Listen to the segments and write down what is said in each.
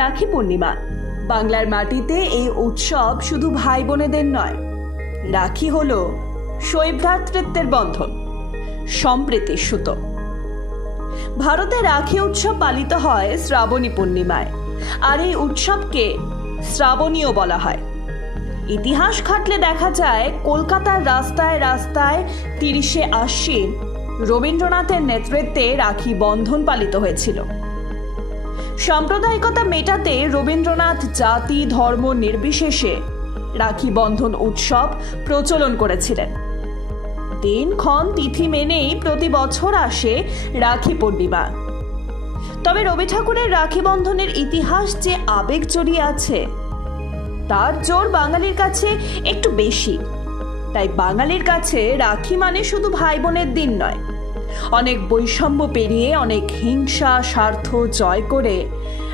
রাখি পূর্ণিমা। বাংলার মাটিতে এই উৎসব শুধু ভাই বোনেদের নয়, রাখি হলো শৈব ভ্রাতৃত্বের বন্ধন, সম্প্রীতির সুতো। ভারতে রাখি উৎসব পালিত হয় শ্রাবণী পূর্ণিমায়, আর এই উৎসবকে শ্রাবণীও বলা হয়। ইতিহাস ঘাটলে দেখা যায় কলকাতার রাস্তায় রাস্তায় 30শে আশ্বিন রবীন্দ্রনাথের নেতৃত্বে রাখি বন্ধন পালিত হয়েছিল। সাম্প্রদায়িকতা মেটাতে রবীন্দ্রনাথ জাতি ধর্ম নির্বিশেষে রাখি বন্ধন উৎসব প্রচলন করেছিলেন। দিনক্ষণ তিথি মেনেই প্রতি বছর আসে রাখি পূর্ণিমা। তবে রবি ঠাকুরের রাখি বন্ধনের ইতিহাস যে আবেগ জড়িয়ে আছে, তার জোর বাঙালির কাছে একটু বেশি। তাই বাঙালির কাছে রাখি মানে শুধু ভাই বোনের দিন নয়, অনেক বৈষম্য পেরিয়ে, অনেক হিংসা স্বার্থ জয় করে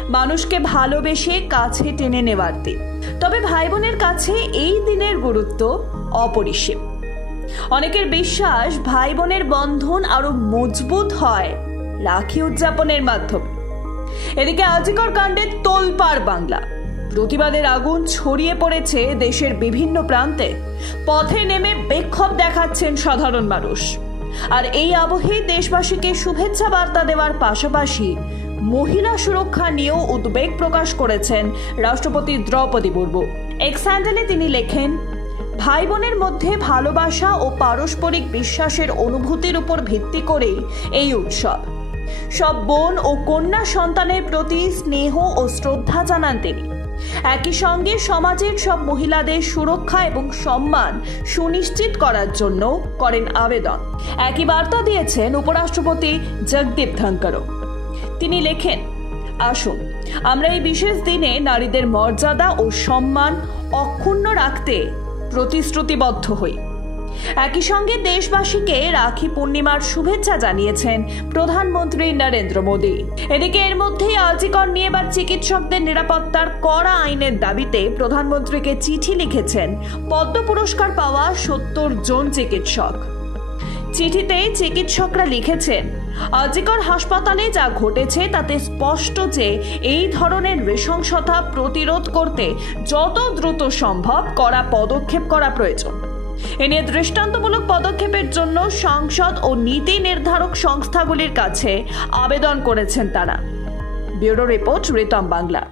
মানুষকে ভালোবেসে কাছে টেনে নেওয়ার দিন। তবে ভাই বোনের কাছে এই দিনের গুরুত্ব অপরিসীম। অনেকের বিশ্বাস ভাই বোনের বন্ধন আরো মজবুত হয় রাখি উদযাপনের মাধ্যমে। এদিকে আজিকর কাণ্ডে তোলপাড় বাংলা। প্রতিবাদের আগুন ছড়িয়ে পড়েছে দেশের বিভিন্ন প্রান্তে। পথে নেমে বিক্ষোভ দেখাচ্ছেন সাধারণ মানুষ। আর এই আবহে দেশবাসীকে শুভেচ্ছা বার্তা দেওয়ার পাশাপাশি মহিলা সুরক্ষা নিয়েও উদ্বেগ প্রকাশ করেছেন রাষ্ট্রপতি দ্রৌপদী মুর্মু। এক্স হ্যান্ডেলে তিনি লেখেন, ভাই বোনের মধ্যে ভালোবাসা ও পারস্পরিক বিশ্বাসের অনুভূতির উপর ভিত্তি করেই এই উৎসব। সব বোন ও কন্যা সন্তানের প্রতি স্নেহ ও শ্রদ্ধা জানান তিনি। একই সঙ্গে সমাজের সব মহিলাদের সুরক্ষা এবং সম্মান সুনিশ্চিত করার জন্য করেন আবেদন। একই বার্তা দিয়েছেন উপরাষ্ট্রপতি জগদীপ ধনকরও। তিনি লেখেন, আসুন আমরা এই বিশেষ দিনে নারীদের মর্যাদা ও সম্মান অক্ষুণ্ণ রাখতে প্রতিশ্রুতিবদ্ধ হই। একই সঙ্গে দেশবাসীকে রাখি পূর্ণিমার শুভেচ্ছা জানিয়েছেন প্রধানমন্ত্রী নরেন্দ্র মোদী। এদিকে এর মধ্যেই আজিকর নিয়ে এবার চিকিৎসকদের নিরাপত্তার কড়া আইনের দাবিতে প্রধানমন্ত্রীকে চিঠি লিখেছেন পদ্ম পুরস্কার পাওয়া 70 জন চিকিৎসক। চিঠিতে চিকিৎসকরা লিখেছেন, আজিকর হাসপাতালে যা ঘটেছে তাতে স্পষ্ট যে এই ধরনের নৃশংসতা প্রতিরোধ করতে যত দ্রুত সম্ভব কড়া পদক্ষেপ করা প্রয়োজন। এ নিয়ে দৃষ্টান্তমূলক পদক্ষেপের জন্য সংসদ ও নীতি নির্ধারক সংস্থাগুলির কাছে আবেদন করেছেন তারা। Bureau report, Ritam Bangla.